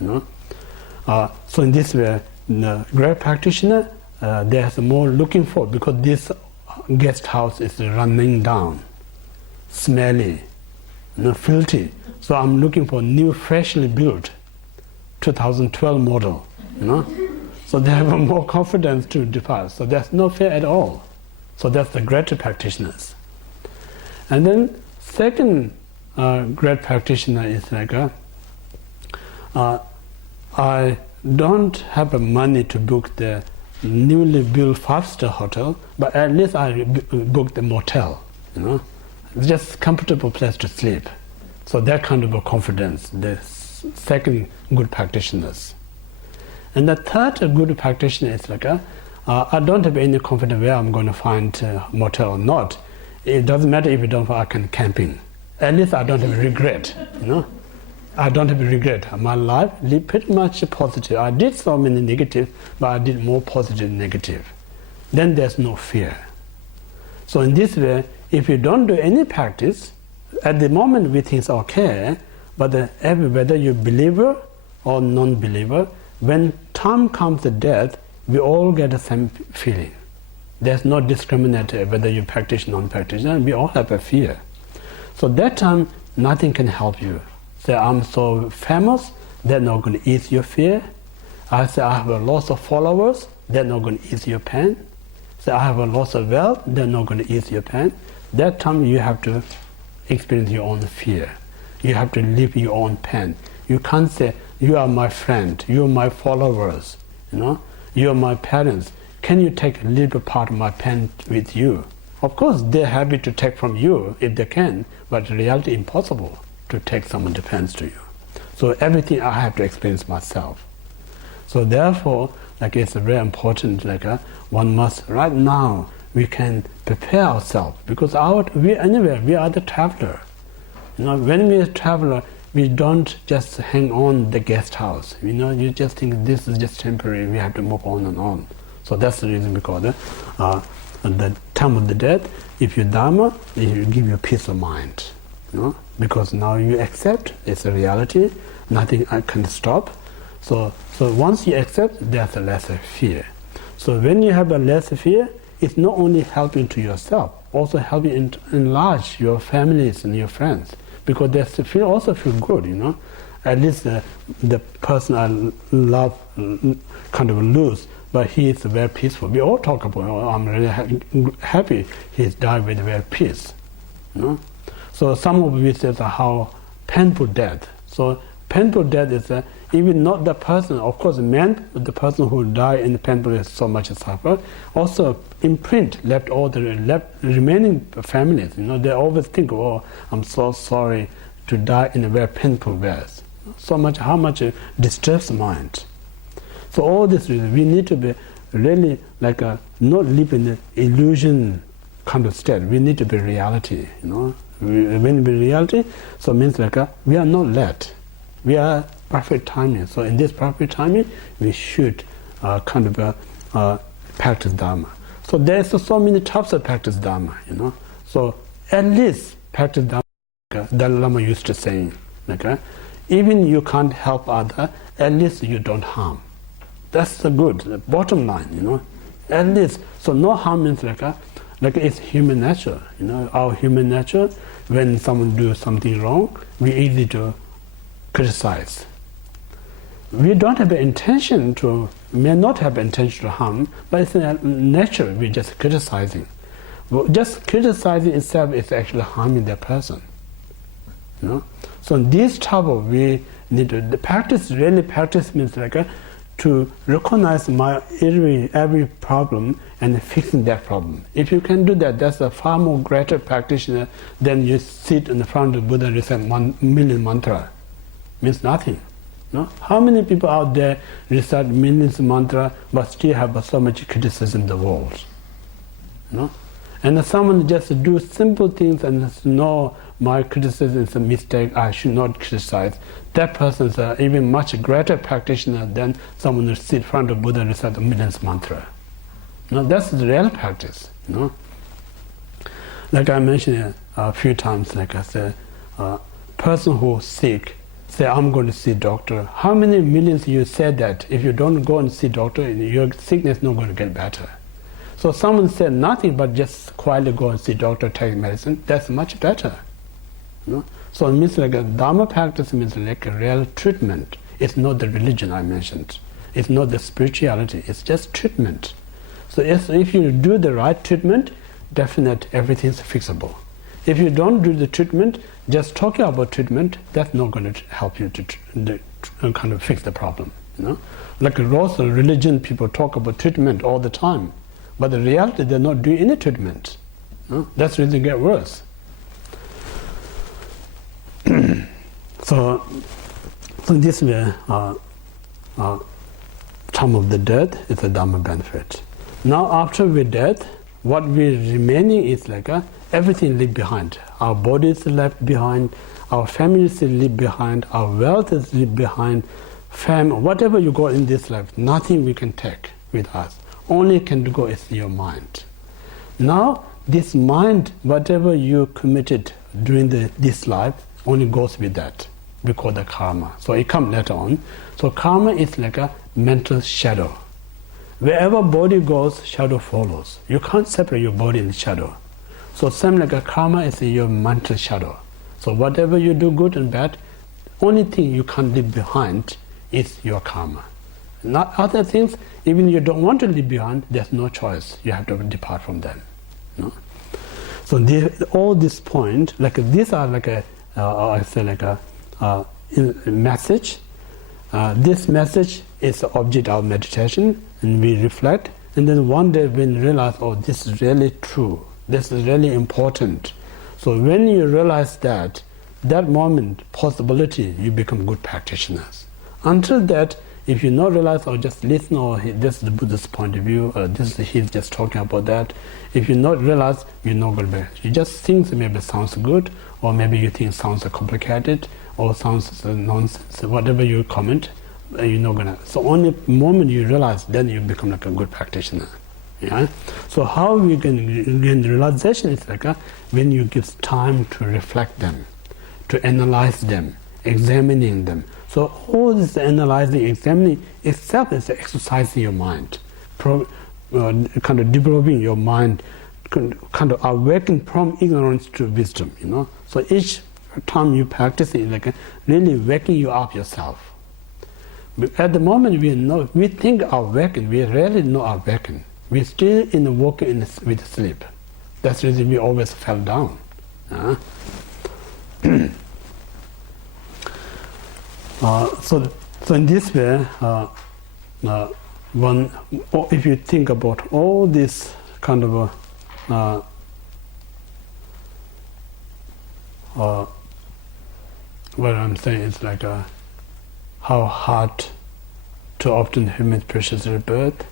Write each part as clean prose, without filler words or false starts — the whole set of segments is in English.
So in this way, the great practitioner, there's more looking for, because this guest house is running down, smelly, filthy. So I'm looking for new, freshly built, 2012 model. So they have more confidence to depart. So there's no fear at all. So that's the great practitioners. And then second great practitioner is like I don't have the money to book the newly built 5-star hotel, but at least I booked the motel. It's just comfortable place to sleep. So that kind of a confidence, the second good practitioners. And the third good practitioner is like I don't have any confidence where I'm going to find a motel or not. It doesn't matter if you don't find, I can camping. At least I don't have regret. I don't have regret. My life lived pretty much positive. I did so many negative, but I did more positive than negative. Then there's no fear. So in this way, if you don't do any practice, at the moment we think it's okay, but whether you're believer or non-believer, when time comes to death, we all get the same feeling. There's no discriminatory whether you practice or non-practitioner. We all have a fear. So that time, nothing can help you. Say, I'm so famous, they're not going to ease your fear. I say, I have a lot of followers, they're not going to ease your pain. Say, I have a lot of wealth, they're not going to ease your pain. That time you have to experience your own fear. You have to live your own pain. You can't say, you are my friend, you are my followers, you are my parents. Can you take a little part of my pain with you? Of course, they're happy to take from you if they can, but in reality, impossible to take someone depends to you. So everything I have to experience myself. So therefore, it's very important. One must right now we can prepare ourselves, because we are the traveler. When we are traveler, we don't just hang on the guest house. You just think this is just temporary. We have to move on and on. So that's the reason we call it the time of the death. If you Dharma, it will give you peace of mind. Because now you accept it's a reality. Nothing can stop. So once you accept, there's a lesser fear. So when you have a lesser fear, it's not only helping to yourself, also helping to enlarge your families and your friends, because they also feel good. At least the person I love kind of lose, but he is very peaceful. We all talk about, I'm really happy he's died with very peace. So some of we say how painful death. So painful death is even not the person. Of course, the person who died in the painful is so much suffer. Also, imprint left all the remaining families. They always think, oh, I'm so sorry to die in a very painful way. So much, how much it disturbs the mind. So all this reason, we need to be really not live in the illusion kind of state. We need to be reality. When we reality, so it means we are not led. We are perfect timing. So in this perfect timing, we should practice Dharma. So there's so many types of practice Dharma. So at least practice Dharma. Dalai Lama used to say, even you can't help other, at least you don't harm. That's the good, the bottom line. At least, so no harm means it's human nature. Our human nature. When someone do something wrong, we easy to criticize. We don't have the intention to, may not have intention to harm, but it's nature. We're just criticizing. Just criticizing itself is actually harming that person. So in this trouble, we need to practice. Really, practice means to recognize my every problem and fixing that problem. If you can do that, that's a far more greater practitioner than you sit in the front of Buddha and recite 1,000,000 mantra. Means nothing. How many people out there recite millions of mantra but still have so much criticism in the world? And someone just do simple things and know my criticism is a mistake, I should not criticize. That person is even much greater practitioner than someone who sits in front of Buddha and recite the millions mantra. That's the real practice. Like I mentioned a few times, like I said, person who's sick, say, I'm going to see doctor. How many millions you said that if you don't go and see doctor, your sickness is not going to get better? So someone said nothing but just quietly go and see doctor, take medicine, that's much better. You know? So it means like a Dharma practice means like a real treatment. It's not the religion I mentioned. It's not the spirituality, it's just treatment. So if you do the right treatment, definitely everything's fixable. If you don't do the treatment, just talking about treatment, that's not going to help you to kind of fix the problem. You know? Like also religion, people talk about treatment all the time, but the reality, they're not doing any treatment. You know? That's really get worse. So this way, time of the death is a Dhamma benefit. Now after we're dead, what we're remaining is like everything left behind. Our body is left behind, our family is left behind, our wealth is left behind, whatever you got in this life, nothing we can take with us. Only can go is your mind. Now this mind, whatever you committed during this life, only goes with that. We call the karma. So it comes later on. So karma is like a mental shadow. Wherever body goes, shadow follows. You can't separate your body and shadow. So same like a karma is your mental shadow. So whatever you do, good and bad, only thing you can't leave behind is your karma. Not other things, even you don't want to leave behind, there's no choice. You have to depart from them. No? So all this point, like these are like I say like a message. This message is the object of meditation, and we reflect, and then one day when we realize, oh, this is really true, this is really important. So when you realize that moment, possibility, you become good practitioners. Until that, if you not realize or just listen, or this is the Buddhist point of view, or this is he's just talking about that, if you not realize, you're not going to be. You just think maybe sounds good, or maybe you think sounds complicated, or sounds nonsense, whatever you comment, you're not gonna. So only moment you realize, then you become like a good practitioner. Yeah. So how we can gain the realization is like when you give time to reflect them, to analyze them, examining them. So all this analyzing, examining itself is exercising your mind, kind of developing your mind, kind of awaken from ignorance to wisdom. You know. So each time you practice it, like really waking you up yourself. But at the moment we think awaken, we really not awaken. We're still in the walking with sleep. That's the reason we always fell down. So in this way, if you think about all this kind of what I'm saying is like how hard to obtain human precious rebirth.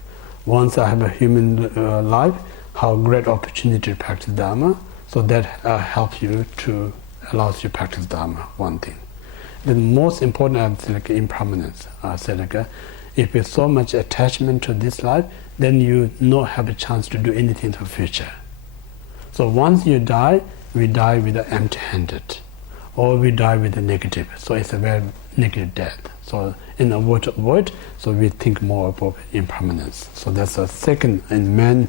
Once I have a human life, how great opportunity to practice Dharma. So that helps you to allows you to practice Dharma. One thing. The most important is like impermanence. I said like if there's so much attachment to this life, then you not have a chance to do anything in the future. So once you die, we die with the empty-handed, or we die with the negative. So it's a very negative death. So in a word to avoid, so we think more about impermanence. So that's a second and main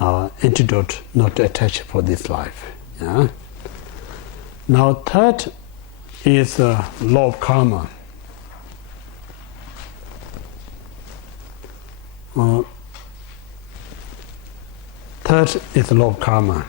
antidote not to attach for this life. Yeah. Now third is law of karma. Third is law of karma.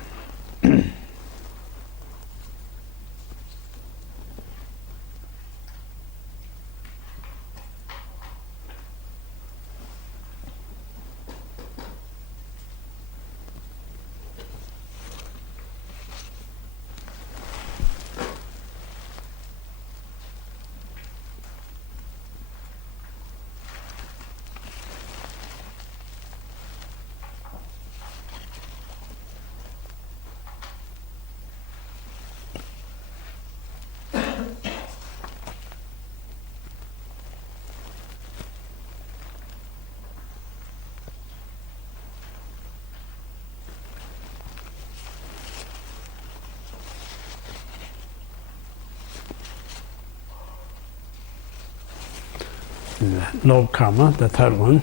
Love karma, the third one.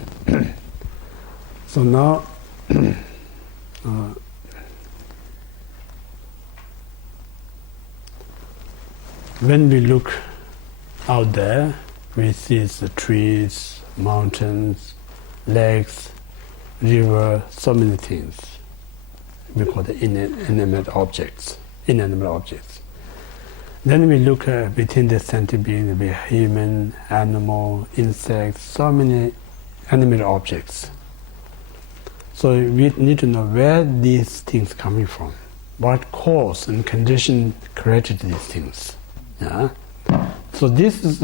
So now, when we look out there, we see the trees, mountains, lakes, river, so many things. We call the inanimate objects. Then we look within the sentient being, we have human, animal, insects, so many animate objects. So we need to know where these things coming from, what cause and condition created these things. Yeah. So this is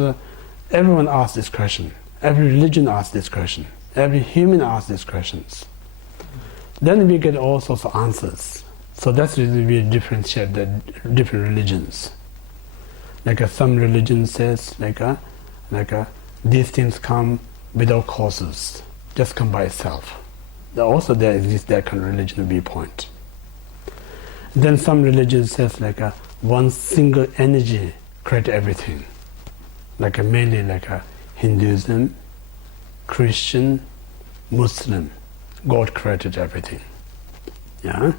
everyone asks this question. Every religion asks this question. Every human asks these questions. Then we get all sorts of answers. So that's the reason we differentiate the different religions. Like some religion says, these things come without causes, just come by itself. Also there exists that kind of religion viewpoint. Then some religion says one single energy creates everything. Mainly Hinduism, Christian, Muslim, God created everything. Yeah?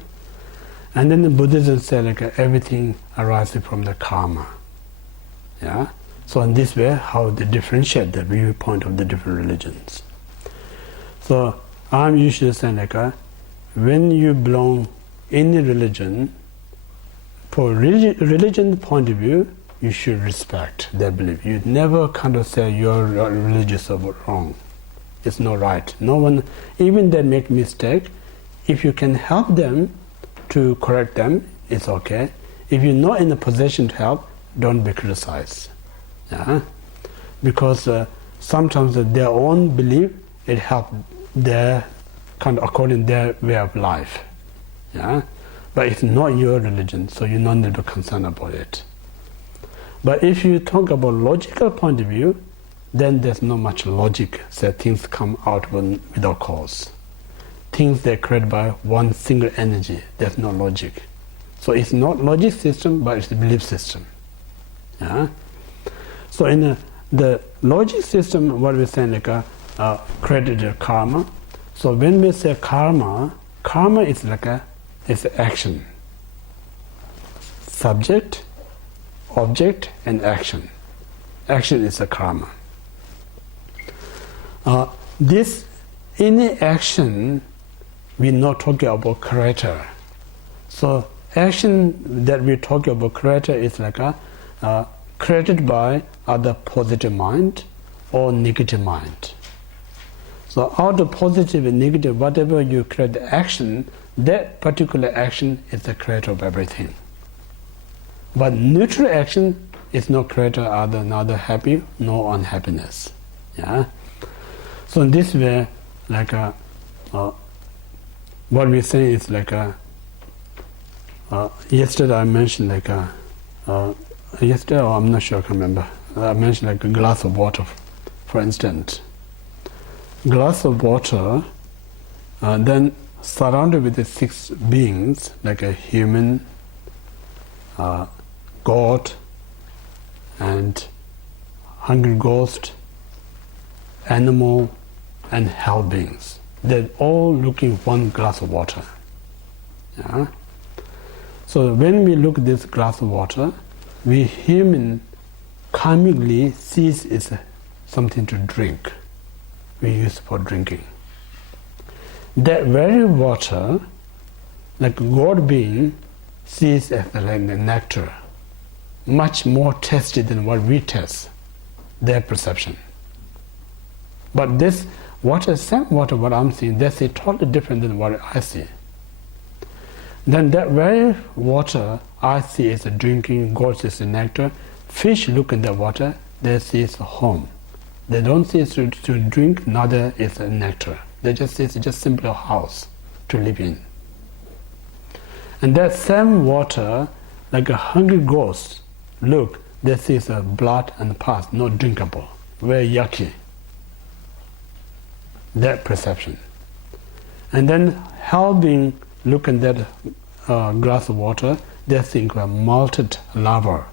And then the Buddhism says everything arises from the karma. Yeah? So in this way, how they differentiate the viewpoint of the different religions. So I'm usually saying when you belong any religion, for religion point of view, you should respect their belief. You never kind of say you're religious or wrong. It's not right. No one, even they make mistake, if you can help them to correct them, it's okay. If you're not in a position to help, don't be criticized. Yeah? Because sometimes their own belief, it helps their kind of according to their way of life. Yeah? But it's not your religion, so you're not need to be concerned about it. But if you talk about logical point of view, then there's not much logic that things come out without cause. Things that are created by one single energy, there's no logic. So it's not logic system, but it's the belief system. Yeah? So in the logic system, what we're saying credited karma. So when we say karma is it's action. Subject, object, and action. Action is a karma. Any action, we're not talking about creator. So action that we're talking about creator is created by either positive mind or negative mind. So out of positive and negative, whatever you create the action, that particular action is the creator of everything. But neutral action is not creator either neither happy nor unhappiness. Yeah. So in this way, what we're saying is yesterday I mentioned yesterday, or I'm not sure, I can't remember. I mentioned a glass of water, for instance. Glass of water, then surrounded with the six beings, like a human, God, and hungry ghost, animal, and hell beings. They're all looking one glass of water. Yeah? So when we look at this glass of water, we human karmically sees it's something to drink. We use for drinking. That very water, like God being, sees as like the nectar, much more tasty than what we taste, their perception. But this water, same water, what I'm seeing, they see totally different than what I see. Then that very water I see is a drinking, God sees the nectar. Fish look at the water, they see it's a home. They don't see it to drink, neither is a nectar. They just see it's just simply a house to live in. And that same water, like a hungry ghost, look, they see it's a blood and pus, not drinkable, very yucky. That perception. And then hell being look at that glass of water, they think a malted lava,